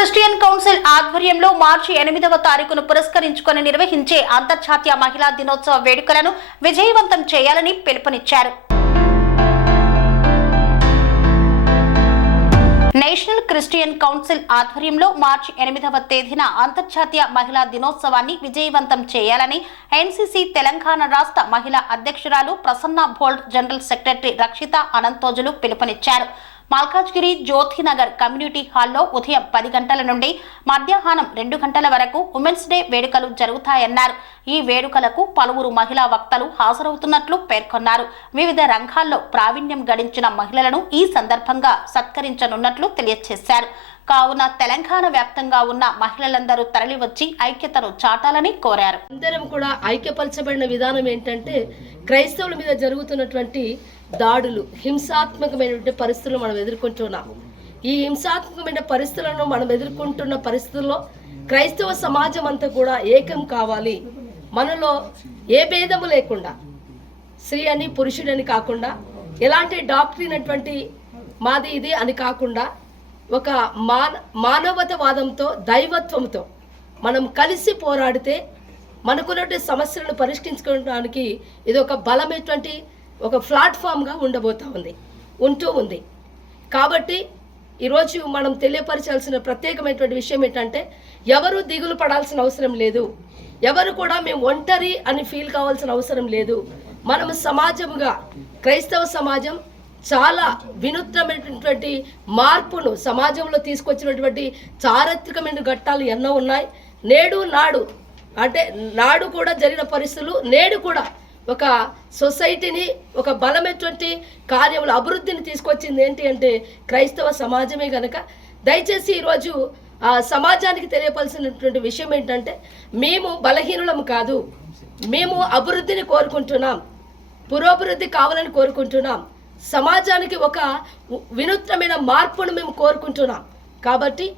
Christian council ఆధ్వర్యంలో మార్చి 8వ తారీఖును పురస్కరించుకొని నిర్వహించే అంతర్జాతీయ మహిళా దినోత్సవ వేడుకలను విజయవంతం చేయాలని పిలుపునిచ్చారు. నేషనల్ క్రిస్టియన్ కౌన్సిల్ ఆధ్వర్యంలో మార్చి 8వ తేదీన అంతర్జాతీయ మహిళా దినోత్సవాన్ని విజయవంతం చేయాలని ఎన్సీసీ తెలంగాణ రాష్ట్ర మహిళా అధ్యక్షురాలు ప్రసన్న బోల్డ్ జనరల్ సెక్రటరీ రక్షిత అనంతోజులు పిలుపునిచ్చారు. మల్కాజ్గిరి జ్యోతినగర్ కమ్యూనిటీ హాల్లో ఉదయం 10 గంటల నుండి మధ్యాహ్నం 2 గంటల వరకు ఉమెన్స్ డే వేడుకలు జరుగుతాయన్నారు. ఈ వేడుకలకు పలువురు మహిళా వక్తలు హాజరవుతున్నట్లు పేర్కొన్నారు. వివిధ రంగాల్లో ప్రావీణ్యం గడించిన మహిళలను ఈ సందర్భంగా సత్కరించనున్నట్లు తెలియజేశారు. కావున తెలంగాణ వ్యాప్తంగా ఉన్న మహిళలందరూ తరలివచ్చి ఐక్యతను చాటాలని కోరారు. అందరం కూడా ఐక్యపరచబడిన విధానం ఏంటంటే క్రైస్తవుల మీద జరుగుతున్నటువంటి దాడులు, హింసాత్మకమైనటువంటి పరిస్థితులు మనం ఎదుర్కొంటున్నాం. ఈ హింసాత్మకమైన పరిస్థితులను మనం ఎదుర్కొంటున్న పరిస్థితుల్లో క్రైస్తవ సమాజం అంతా కూడా ఏకం కావాలి. మనలో ఏ భేదము లేకుండా, స్త్రీ అని పురుషుడని కాకుండా, ఎలాంటి డాక్టరీన్ అటువంటి మాది ఇది అని కాకుండా, ఒక మానవతావాదంతో దైవత్వంతో మనం కలిసి పోరాడితే మనకున్నటువంటి సమస్యలను పరిష్కరించుకోవడానికి ఇది ఒక బలమైనటువంటి ఒక ప్లాట్ఫామ్గా ఉంటూ ఉంది. కాబట్టి ఈరోజు మనం తెలియపరచాల్సిన ప్రత్యేకమైనటువంటి విషయం ఏంటంటే, ఎవరు దిగులు పడాల్సిన అవసరం లేదు, ఎవరు కూడా మేము ఒంటరి అని ఫీల్ కావాల్సిన అవసరం లేదు. మనం సమాజముగా, క్రైస్తవ సమాజం చాలా వినూత్నమైనటువంటి మార్పును సమాజంలో తీసుకొచ్చినటువంటి చారిత్రకమైన ఘట్టాలు ఎన్నో ఉన్నాయి. నాడు కూడా జరిగిన పరిస్థితులు నేడు కూడా ఒక సొసైటీని, ఒక బలమైనటువంటి కార్యముల అభివృద్ధిని తీసుకొచ్చింది ఏంటి అంటే క్రైస్తవ సమాజమే గనక దయచేసి ఈరోజు సమాజానికి తెలియపలసినటువంటి విషయం ఏంటంటే, మేము బలహీనులము కాదు, మేము అభివృద్ధిని కోరుకుంటున్నాం, పురోభివృద్ధి కావాలని కోరుకుంటున్నాం, సమాజానికి ఒక వినూత్నమైన మార్పును మేము కోరుకుంటున్నాం. కాబట్టి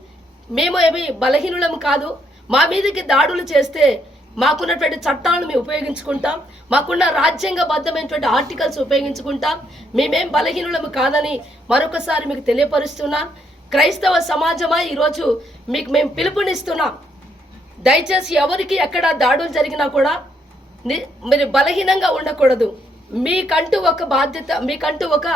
మేము ఏమి బలహీనులము కాదు. మా మీదకి దాడులు చేస్తే మాకున్నటువంటి చట్టాలను మేము ఉపయోగించుకుంటాం, మాకున్న రాజ్యాంగబద్ధమైనటువంటి ఆర్టికల్స్ ఉపయోగించుకుంటాం. మేమేం బలహీనులము కాదని మరొకసారి మీకు తెలియపరుస్తున్నాం. క్రైస్తవ సమాజమా, ఈరోజు మీకు మేము పిలుపునిస్తున్నాం. దయచేసి ఎవరికి ఎక్కడ దాడులు జరిగినా కూడా మీరు బలహీనంగా ఉండకూడదు. మీకంటూ ఒక బాధ్యత, మీకంటూ ఒక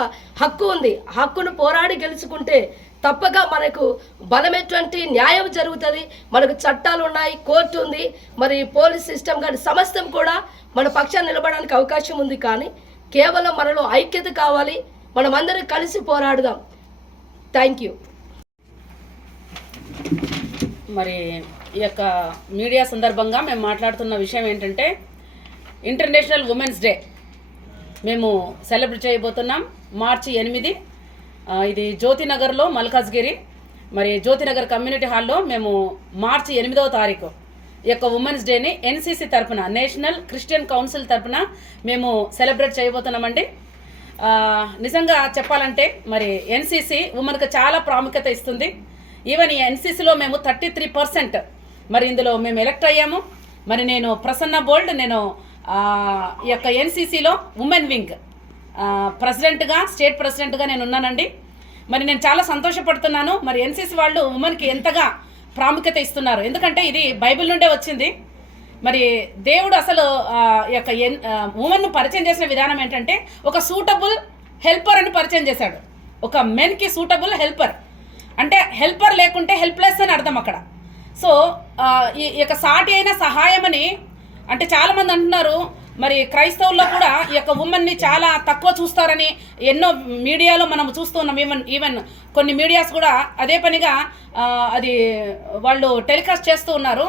హక్కు ఉంది. హక్కును పోరాడి గెలుచుకుంటే తప్పగా మనకు బలమైనటువంటి న్యాయం జరుగుతుంది. మనకు చట్టాలు ఉన్నాయి, కోర్టు ఉంది, మరి పోలీస్ సిస్టమ్ కానీ సమస్తం కూడా మన పక్షాన్ని నిలబడడానికి అవకాశం ఉంది. కానీ కేవలం మనలో ఐక్యత కావాలి. మనమందరం కలిసి పోరాడుదాం. Thank you. మరి ఈ యొక్క మీడియా సందర్భంగా మేము మాట్లాడుతున్న విషయం ఏంటంటే, ఇంటర్నేషనల్ ఉమెన్స్ డే మేము సెలబ్రేట్ చేయబోతున్నాం మార్చి 8. ఇది జ్యోతినగర్లో మల్కాజ్గిరి, మరి జ్యోతినగర్ కమ్యూనిటీ హాల్లో మేము మార్చి 8వ తారీఖు ఈ యొక్క ఉమెన్స్ డేని ఎన్సీసీ తరఫున, నేషనల్ క్రిస్టియన్ కౌన్సిల్ తరఫున మేము సెలబ్రేట్ చేయబోతున్నామండి. నిజంగా చెప్పాలంటే మరి ఎన్సీసీ ఉమెన్కి చాలా ప్రాముఖ్యత ఇస్తుంది. ఈవెన్ ఈ ఎన్సీసీలో మేము 33% మరి ఇందులో మేము ఎలక్ట్ అయ్యాము. మరి నేను ప్రసన్న బోల్డ్, నేను ఈ యొక్క ఎన్సీసీలో ఉమెన్ వింగ్ ప్రెసిడెంట్గా, స్టేట్ ప్రెసిడెంట్గా నేను ఉన్నానండి. మరి నేను చాలా సంతోషపడుతున్నాను. మరి ఎన్సీసీ వాళ్ళు ఉమెన్కి ఎంతగా ప్రాముఖ్యత ఇస్తున్నారు. ఎందుకంటే ఇది బైబిల్ నుండే వచ్చింది. మరి దేవుడు అసలు ఈ యొక్క ఉమెన్ను పరిచయం చేసిన విధానం ఏంటంటే, ఒక సూటబుల్ హెల్పర్ అని పరిచయం చేశాడు. ఒక మెన్కి సూటబుల్ హెల్పర్ అంటే హెల్పర్ లేకుంటే హెల్ప్లెస్ అని అర్థం అక్కడ. సో ఈ యొక్క సాటి అయిన సహాయమని అంటే చాలామంది అంటున్నారు. మరి క్రైస్తవుల్లో కూడా ఈ యొక్క ఉమెన్ని చాలా తక్కువ చూస్తారని ఎన్నో మీడియాలో మనం చూస్తూ ఉన్నాం. ఈవెన్ కొన్ని మీడియాస్ కూడా అదే పనిగా అది వాళ్ళు టెలికాస్ట్ చేస్తూ ఉన్నారు.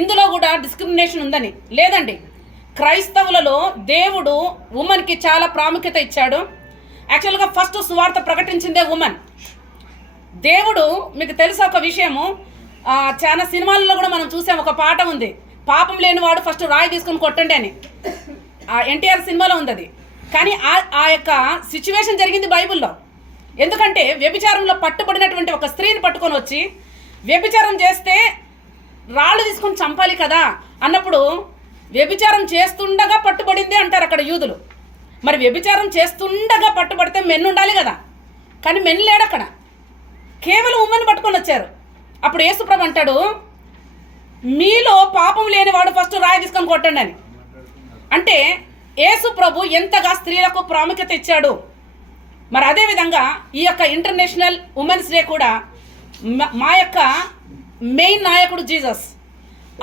ఇందులో కూడా డిస్క్రిమినేషన్ ఉందని. లేదండి, క్రైస్తవులలో దేవుడు ఉమెన్కి చాలా ప్రాముఖ్యత ఇచ్చాడు. యాక్చువల్గా ఫస్ట్ సువార్త ప్రకటించిందే ఉమెన్. దేవుడు, మీకు తెలుసా ఒక విషయము, చాలా సినిమాల్లో కూడా మనం చూసాం. ఒక పాట ఉంది, పాపం లేనివాడు ఫస్ట్ రాయి తీసుకొని కొట్టండి అని. ఎన్టీఆర్ సినిమాలో ఉంది అది. కానీ ఆ యొక్క సిచ్యువేషన్ జరిగింది బైబిల్లో. ఎందుకంటే వ్యభిచారంలో పట్టుబడినటువంటి ఒక స్త్రీని పట్టుకొని వచ్చి వ్యభిచారం చేస్తే రాళ్ళు తీసుకొని చంపాలి కదా అన్నప్పుడు, వ్యభిచారం చేస్తుండగా పట్టుబడింది అంటారు అక్కడ యూదులు. మరి వ్యభిచారం చేస్తుండగా పట్టుబడితే మెన్ ఉండాలి కదా, కానీ మెన్ లేడు అక్కడ. కేవలం ఉమెన్ పట్టుకొని వచ్చారు. అప్పుడు యేసుప్రభు అంటాడు, మీలో పాపం లేనివాడు ఫస్ట్ రాయి తీసుకొని కొట్టండి అని. అంటే యేసుప్రభు ఎంతగా స్త్రీలకు ప్రాముఖ్యత ఇచ్చాడు. మరి అదేవిధంగా ఈ యొక్క ఇంటర్నేషనల్ ఉమెన్స్ డే కూడా మా యొక్క మెయిన్ నాయకుడు జీసస్,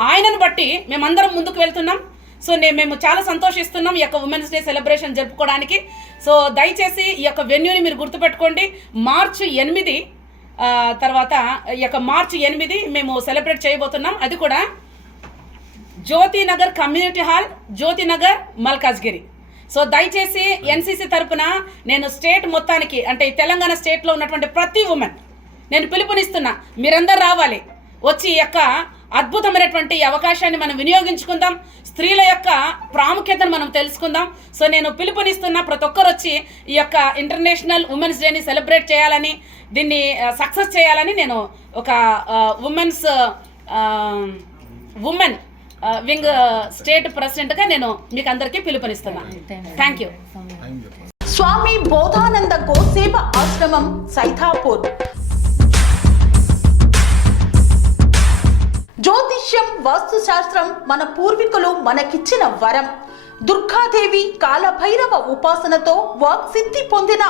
ఆయనను బట్టి మేమందరం ముందుకు వెళ్తున్నాం. సో మేము చాలా సంతోషిస్తున్నాం ఈ యొక్క ఉమెన్స్ డే సెలబ్రేషన్ జరుపుకోవడానికి. సో దయచేసి ఈ యొక్క వెన్యూని మీరు గుర్తుపెట్టుకోండి. మార్చి 8 తర్వాత ఈ యొక్క మార్చి 8 మేము సెలబ్రేట్ చేయబోతున్నాం. అది కూడా Jyothinagar community hall, Jyothinagar, Malkajgiri. So దయచేసి ఎన్సీసీ తరపున నేను స్టేట్ మొత్తానికి, అంటే ఈ తెలంగాణ స్టేట్లో ఉన్నటువంటి ప్రతి ఉమెన్ నేను పిలుపునిస్తున్నా, మీరందరూ రావాలి, వచ్చి ఈ యొక్క అద్భుతమైనటువంటి అవకాశాన్ని మనం వినియోగించుకుందాం, స్త్రీల యొక్క ప్రాముఖ్యతను మనం తెలుసుకుందాం. సో నేను పిలుపునిస్తున్నా, ప్రతి ఒక్కరు వచ్చి ఈ యొక్క ఇంటర్నేషనల్ ఉమెన్స్ డేని సెలబ్రేట్ చేయాలని, దీన్ని సక్సెస్ చేయాలని నేను ఒక ఉమెన్ వింగ్ స్టేట్ ప్రెసిడెంట్గా నేను మీకు అందరికీ పిలుపునిస్తున్నాను. Thank you. స్వామి బోధానంద గోసేవ ఆశ్రమం, సైథాపూర్. జ్యోతిష్యం, వాస్తుశాస్త్రం మన పూర్వీకులు మనకిచ్చిన వరం. దుర్గాదేవి, కాలభైరవ ఉపాసనతో వాక్సిద్ధి పొందిన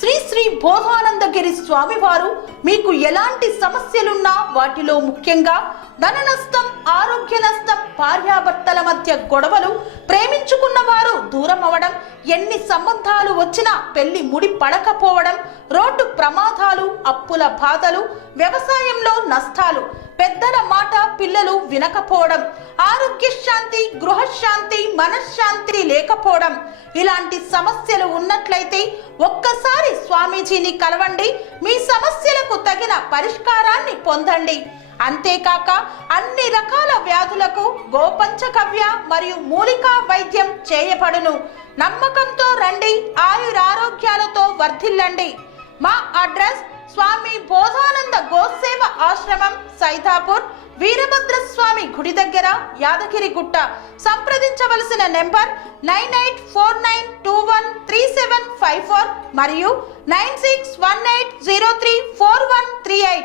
శ్రీ శ్రీ బోధానందగిరి స్వామివారు మీకు ఎలాంటి సమస్యలున్నా, వాటిలో ముఖ్యంగా ధన నష్టం, ఆరోగ్య నష్టం, భార్యాభర్తల మధ్య గొడవలు, ప్రేమించుకున్న వారు దూరం అవడం, ఎన్ని సంబంధాలు వచ్చినా పెళ్లి ముడి పడకపోవడం, రోడ్డు ప్రమాదాలు, అప్పుల బాధలు, వ్యవసాయంలో నష్టాలు, పెద్దల మాట పిల్లలు వినకపోవడం, ఆరోగ్య శాంతి, గృహశాంతి, మనశ్శాంతి లేకపోవడం, ఇలాంటి సమస్యలు ఉన్నట్లయితే ఒక్కసారి స్వామీజీని కలవండి. మీ సమస్యలకు తగిన పరిష్కారాన్ని పొందండి. అంతేకాక అన్ని రకాల వ్యాధులకు గోపంచగవ్య మరియు మూలికా వైద్యం చేయబడును. నమ్మకంతో రండి, ఆయురారోగ్యాలతో వర్ధిల్లండి. మా అడ్రస్ స్వామి బోధానంద గోసేవ ఆశ్రమం, సైథాపూర్, వీరభద్రస్వామి గుడి దగ్గర, యాదగిరిగుట్ట. సంప్రదించవలసిన నెంబర్ 9849213754 మరియు 9618034138.